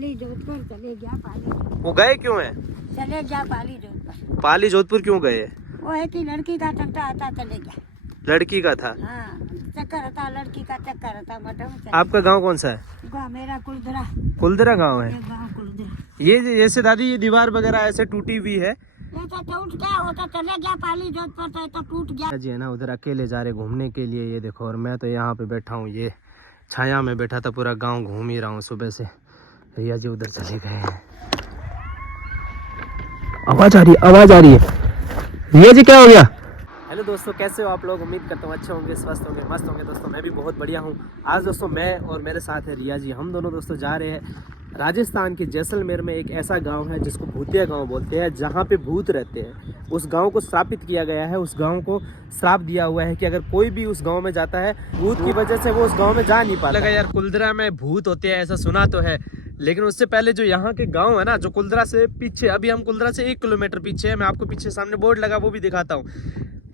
पाली जोधपुर चले गया पाली। वो गए क्यों है? चले गया पाली जोधपुर। पाली जोधपुर क्यों गए? वो है कि लड़की का चक्कर आता चले गया। लड़की का था? हाँ चक्कर आता, लड़की का चक्कर आता मटम। आपका गांव कौन सा है? गाँव मेरा कुलदरा। कुलदरा गांव है। गाँव कुलदरा। ये जैसे दादी ये दीवार वगैरह ऐसे टूटी हुई है, ये तो टूट गया, वो तो चले गया पाली जोधपुर तो टूट गया। जी है ना, उधर अकेले जा रहे घूमने के लिए। ये देखो, और मैं तो यहाँ पे बैठा हूँ, ये छाया में बैठा था, पूरा गांव घूम ही रहा हूँ सुबह से। रिया जी उधर चले गए हैं। आवाज आ रही है। रिया जी क्या हो गया? हेलो दोस्तों, कैसे हो आप लोग? उम्मीद करता हूँ अच्छे होंगे, स्वस्थ होंगे, मस्त होंगे। दोस्तों मैं भी बहुत बढ़िया हूँ। आज दोस्तों मैं और मेरे साथ है रिया जी, हम दोनों दोस्तों जा रहे हैं राजस्थान के जैसलमेर में। एक ऐसा गांव है जिसको भूतिया गांव बोलते हैं, जहां पे भूत रहते हैं। उस गांव को श्रापित किया गया है, उस गांव को श्राप दिया हुआ है कि अगर कोई भी उस गांव में जाता है, भूत की वजह से वो उस गांव में जा नहीं पाता। लगा यार कुलदरा में भूत होते हैं, ऐसा सुना तो है, लेकिन उससे पहले जो यहाँ के गांव है ना, जो कुलदरा से पीछे, अभी हम कुलदरा से 1 किलोमीटर पीछे है। मैं आपको पीछे सामने बोर्ड लगा वो भी दिखाता हूँ।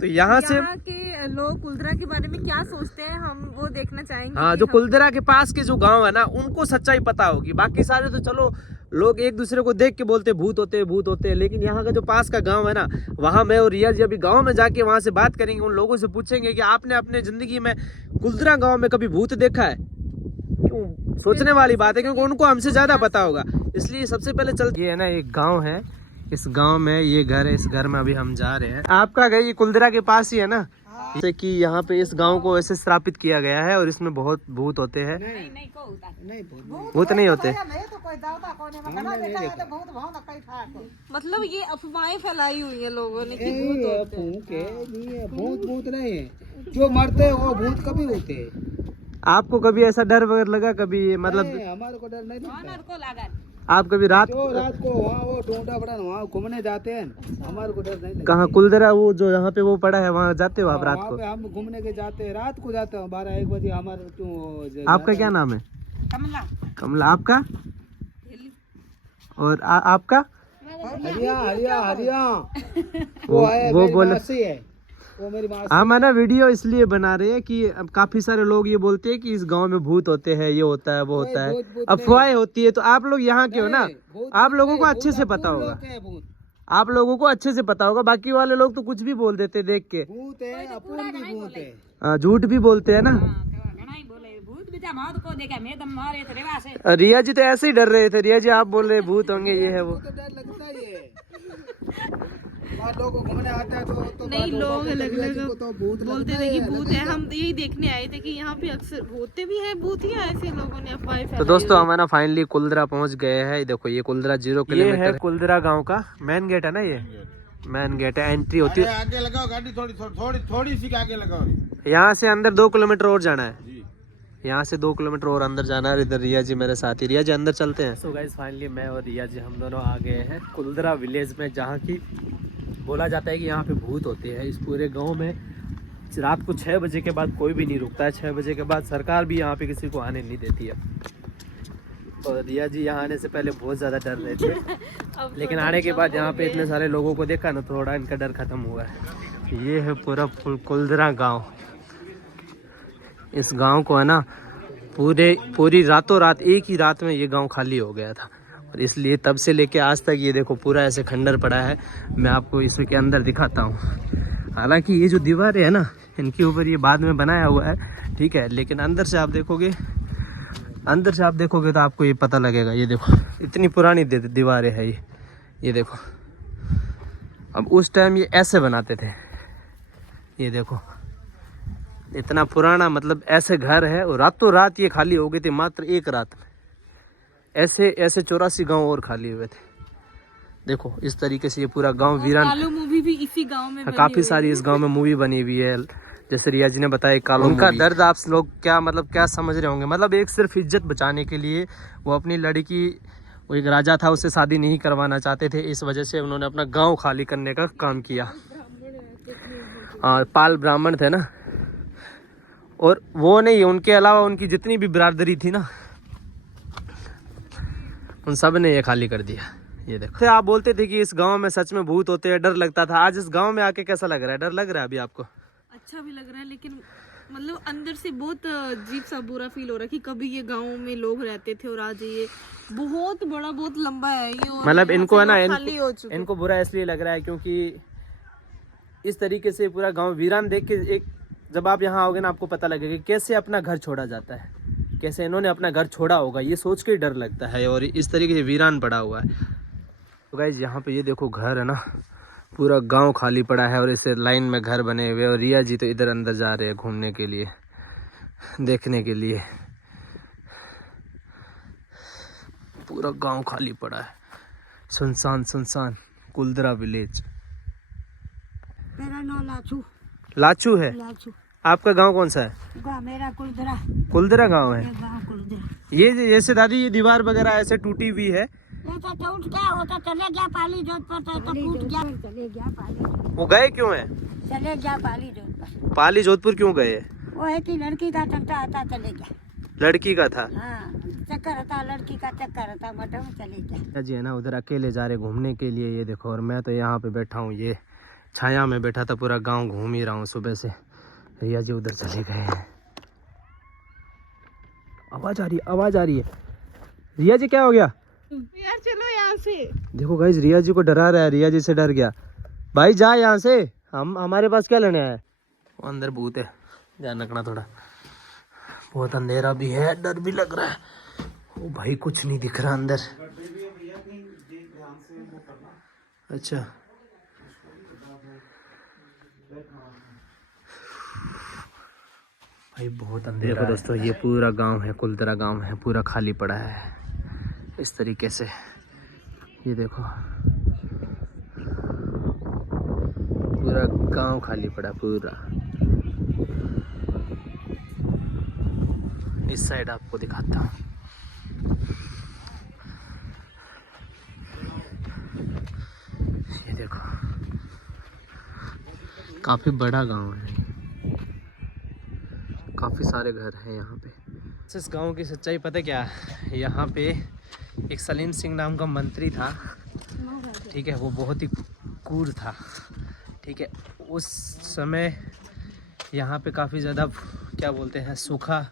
तो यहाँ से के लोग कुलदरा के बारे में क्या सोचते हैं, हम वो देखना चाहेंगे। हाँ, जो कुलदरा के पास के जो गांव है ना, उनको सच्चाई पता होगी। बाकी सारे तो चलो लोग एक दूसरे को देख के बोलते भूत होते हैं, लेकिन यहाँ का जो पास का गांव है ना, वहाँ मैं और रिया जी अभी गांव में जाके वहाँ से बात करेंगे। उन लोगों से पूछेंगे कि आपने अपने जिंदगी में कुलदरा गाँव में कभी भूत देखा है? क्यों सोचने वाली बात है, क्योंकि उनको हमसे ज्यादा पता होगा। इसलिए सबसे पहले चलते, ये है ना एक गाँव है, इस गांव में ये घर है, इस घर में अभी हम जा रहे हैं। आपका घर ये कुलदरा के पास ही है ना? जैसे कि यहाँ पे इस गांव को ऐसे श्रापित किया गया है और इसमें बहुत भूत होते हैं। भूत नहीं होते, मतलब ये अफवाहें फैलाई हुई है लोगों ने कि भूत नहीं है, जो मरते हैं वो भूत कभी होते हैं। आपको कभी ऐसा डर वगैरह लगा कभी? मतलब हमारे को डर नहीं लगता। आप कभी रात को वहाँ वो डोंडा पड़ा वहाँ घूमने जाते हैं, हमारे को डर नहीं लगता। कहाँ? कुलदरा वो जो यहाँ पे वो पड़ा है, वहाँ जाते हो आप रात को? हम घूमने के जाते हैं, रात को जाते हैं 12-1 बजे। हमारे क्यों? आपका क्या नाम है? कमला। आपका? और आपका? हरिया वो बोले है, वो मेरी माँ। हम है ना वीडियो इसलिए बना रहे हैं कि अब काफी सारे लोग ये बोलते हैं कि इस गांव में भूत होते हैं, ये होता है, वो होता है, अफवाहें होती है। तो आप लोग यहाँ के हो ना, आप लोगों को अच्छे से पता होगा, आप लोगों को अच्छे से पता होगा। बाकी वाले लोग तो कुछ भी बोल देते देख के। भूत है, अपुन भी भूत है। हाँ, झूठ भी बोलते हैं ना। रिया जी तो ऐसे ही डर रहे थे। रिया जी आप बोल रहे भूत होंगे, ये है वो। डर लगता है ये। लोग घूमने आता है तो नहीं, लोग अलग अलग तो भूत बोलते थे कि भूत है। हम यही देखने आए थे कि यहाँ पे अक्सर होते भी है भूत, ही ऐसे लोगों ने अफवाहें फैलाई। तो दोस्तों हम है ना फाइनली कुलदरा पहुँच गए हैं। देखो ये कुलदरा 0 किलोमीटर है। कुलदरा गाँव का मेन गेट है ना, ये मेन गेट है, एंट्री होती है। आगे लगाओ गाड़ी, थोड़ी सी आगे लगाओ। यहाँ से अंदर 2 किलोमीटर और जाना है। यहाँ से 2 किलोमीटर और अंदर जाना है। इधर रिया जी मेरे साथ ही। रिया जी अंदर चलते हैं। सो गाइस फाइनली मैं और रिया जी हम दोनों आ गए हैं कुलदरा विलेज में, जहाँ की बोला जाता है कि यहाँ पे भूत होते हैं। इस पूरे गांव में रात को 6 बजे के बाद कोई भी नहीं रुकता है। 6 बजे के बाद सरकार भी यहाँ पे किसी को आने नहीं देती है। और रिया जी यहाँ आने से पहले बहुत ज़्यादा डर रहे थे, लेकिन आने के बाद यहाँ पे इतने सारे लोगों को देखा ना, थोड़ा इनका डर खत्म हुआ है। ये है पूरा कुलदरा गाँव। इस गांव को है ना पूरी रातों रात, एक ही रात में ये गांव खाली हो गया था। और इसलिए तब से लेके आज तक ये देखो पूरा ऐसे खंडर पड़ा है। मैं आपको इसके अंदर दिखाता हूँ। हालांकि ये जो दीवारें है ना, इनके ऊपर ये बाद में बनाया हुआ है, ठीक है, लेकिन अंदर से आप देखोगे तो आपको ये पता लगेगा। ये देखो इतनी पुरानी दीवारें है ये देखो। अब उस टाइम ये ऐसे बनाते थे। ये देखो इतना पुराना, मतलब ऐसे घर है। और रातों रात ये खाली हो गई थी, मात्र 1 रात में। ऐसे 84 गांव और खाली हुए थे। देखो इस तरीके से ये पूरा गांव वीरान। कालू मूवी भी इसी गांव में बनी काफी सारी इस गांव में मूवी बनी हुई है। जैसे रिया जी ने बताया कालू। उनका दर्द आप लोग क्या समझ रहे होंगे। मतलब एक सिर्फ इज्जत बचाने के लिए वो अपनी लड़की, वो एक राजा था, उससे शादी नहीं करवाना चाहते थे। इस वजह से उन्होंने अपना गाँव खाली करने का काम किया। पाल ब्राह्मण थे ना, और वो नहीं, उनके अलावा उनकी जितनी भी बिरादरी थी ना, उन सब ने ये खाली कर दिया। ये देखो, आप बोलते थे कि इस गांव में सच में भूत होते हैं, डर लगता था। आज इस गांव में आके कैसा लग रहा है? डर लग रहा है अभी आपको? अच्छा भी लग रहा है, लेकिन मतलब अंदर से बहुत अजीब सा बुरा फील हो रहा है कि कभी ये गांव में लोग रहते थे और आज ये बहुत बड़ा बहुत लंबा है ये, और मतलब यहाँ इनको से है ना लोग खाली हो चुके। इनको बुरा इसलिए लग रहा है क्योंकि इस तरीके से पूरा गांव वीरान देख के एक जब आप यहाँ आओगे ना आपको पता लगेगा कि कैसे अपना घर छोड़ा जाता है, कैसे इन्होंने अपना घर छोड़ा होगा, ये सोच के ही डर लगता है। और इस तरीके से वीरान पड़ा हुआ है। तो गाइस यहाँ पे ये देखो घर है ना, पूरा गांव खाली पड़ा है और इसे लाइन में घर बने हुए। और रिया जी तो इधर अंदर जा रहे हैं घूमने के लिए, देखने के लिए। पूरा गांव खाली पड़ा है, सुनसान सुनसान। कुलदरा विलेज। मेरा नाम लाचू लाचू है। लाचू आपका गांव कौन सा है? मेरा कुलदरा, कुलदरा गांव है। ये गाँव कुलदरा। ये जैसे दादी ये दीवार वगैरह ऐसे टूटी हुई है, ये तो टूट गया, वो तो चले गया पाली जोत पर, तो टूट गया, चले गया पाली, वो गए क्यों है? चले गया पाली जोत पर। पाली जोधपुर क्यों गए? वो है कि लड़की का चक्कर आता, चले गया। लड़की का था। हाँ, चक्कर आता, लड़की का चक्कर आता, मटम चले गया। जी है ना, उधर अकेले जा रहे घूमने के लिए। ये देखो, और मैं तो यहाँ पे बैठा हूँ, ये छाया में बैठा था, पूरा गांव घूम ही रहा हूँ सुबह से। रिया जी उधर चले गए हैं। आवाज आ रही है, आवाज आ रही है। रिया जी क्या हो गया? यार चलो यहाँ से। देखो गाइस, रिया जी को डरा रहा है, रिया जी से डर गया। भाई जा यहाँ से, हमारे पास क्या लेने आया? वो अंदर भूत है, ध्यान रखना थोड़ा। बहुत अंधेरा भी है, डर भी लग रहा है। ओ भाई कुछ नहीं दिख रहा अंदर। अच्छा भाई बहुत अंधेरा। देखो दोस्तों, ये पूरा गांव है, कुलदरा गांव है, पूरा खाली पड़ा है इस तरीके से। ये देखो पूरा गांव खाली पड़ा, पूरा। इस साइड आपको दिखाता हूँ। ये देखो काफी बड़ा गांव है, काफी सारे घर हैं यहाँ पे। इस गांव की सच्चाई पता क्या है? यहाँ पे एक सलीम सिंह नाम का मंत्री था, ठीक है। वो बहुत ही क्रूर था, ठीक है। उस समय यहाँ पे काफ़ी ज़्यादा क्या बोलते हैं, सूखा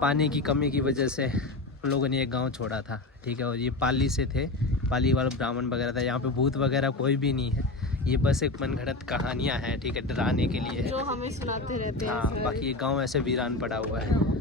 पानी की कमी की वजह से उन लोगों ने एक गांव छोड़ा था, ठीक है। और ये पाली से थे, पाली वाले ब्राह्मण वगैरह था। यहाँ पे भूत वगैरह कोई भी नहीं है, ये बस एक मनगढ़ंत कहानियाँ हैं, ठीक है, डराने के लिए है, जो हमें सुनाते रहते हैं। हाँ। बाकी ये गांव ऐसे वीरान पड़ा हुआ है।